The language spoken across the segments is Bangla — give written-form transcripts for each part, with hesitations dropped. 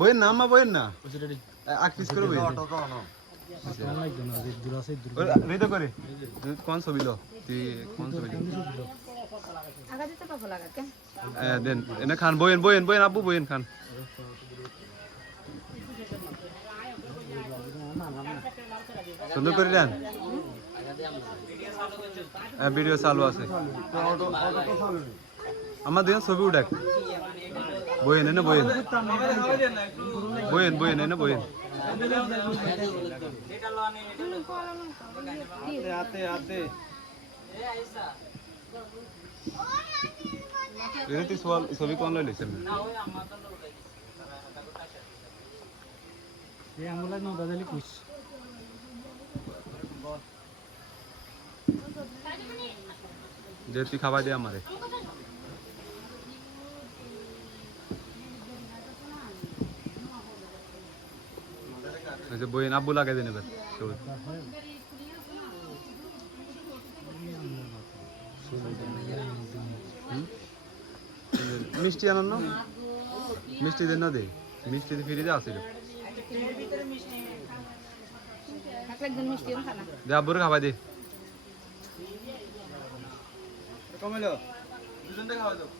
বইয়েন না আম্মা বইয়েন না আগ পিস করে বইয়েন রেডি করে কোন ছবি লো তুই কোন ছবি দেন এনে খান বইয়েন বইয়েন বইয়েন আব্বু বইয়েন খান সুন্দর করে দেন ভিডিও চালু আছে আমার দুজন ছবি উঠাক বইয়েন এনে বইয়েন বইয়েন বইয়েন এনে বইয়েন ছবি কোন লইছেন যে তুই খাবার দে আমারে বইয়েন আব্বু লাগাই দেন এবার মিষ্টি আনান না মিষ্টি দেন না দে মিষ্টি ফিরে আসছিল দে আব্বুর খাবার দে কমেলো দুজনটা খাওয়া দাও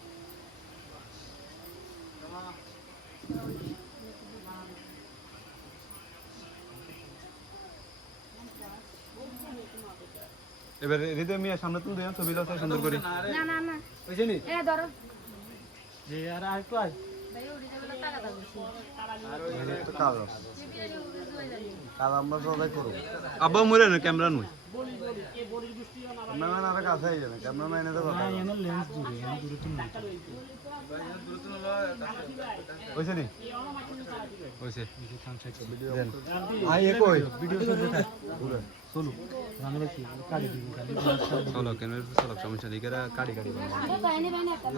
এবার হৃদয় মিয়া সামনে তুল দেন ছবি লসা সুন্দর করে না না না বুঝছেন এ ধরো যে আর একটু আয় ভাই ওড়ি যাবে টাকা দাও আর ওই তো কালো কাল আমরা সবাই করব আব্বা মরে না ক্যামেরা নই ক্যামেরাম্যান আর কাছে আই যাবে ক্যামেরাম্যান এনে তো কথা না এনে লেন্স দূরে এনে দূরে তো না দূরে তো হলো হইছে নি হইছে ভিডিও দেন আই এ কই ভিডিও শুনতে থাক চলো আমরা কি কাটি দিই খালি চলো কেন চলো সমস্যা নেই কেরা কাটি কাটি আরে বাইনে বাইনে একটা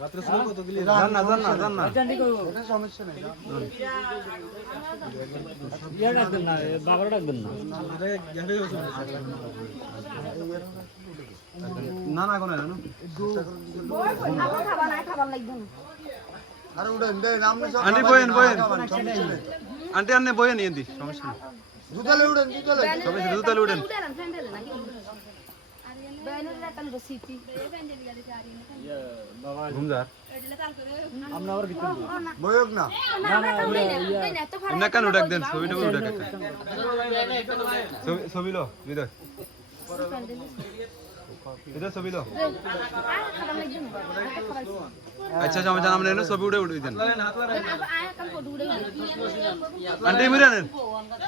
রাত্রে শুরু কত গলি জান না জান্ডি কই ওটা সমস্যা নাই ইয়া ডাকবেন না বাবারা ডাকবেন না আরে গেলে না না কোন না বই খাবার লাগবে না আরে উড়েন দে নাম আন্টি বইন আন্টি আন্নে বইন এন্দি সমস্যা নেই দুতালে উড়েন সমস্যা দুতালে উড়েন ঘুমজার আমরা আবার ভিতর বইক না না কেন উড়াক দেন ছবিটা উড়াক একটা ছবি লো বিদয় इधर ছবি লো अच्छा समझ जाना हमने ছবি উড়ে উড়ে দেন আন্টি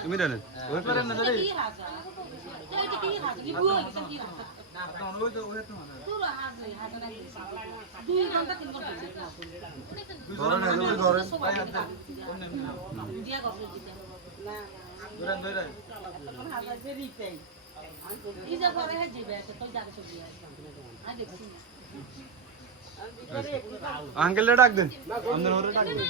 ইমিরানেন ওই করেন না রে अंकल डाक दें अंदर हो रहे डाक दें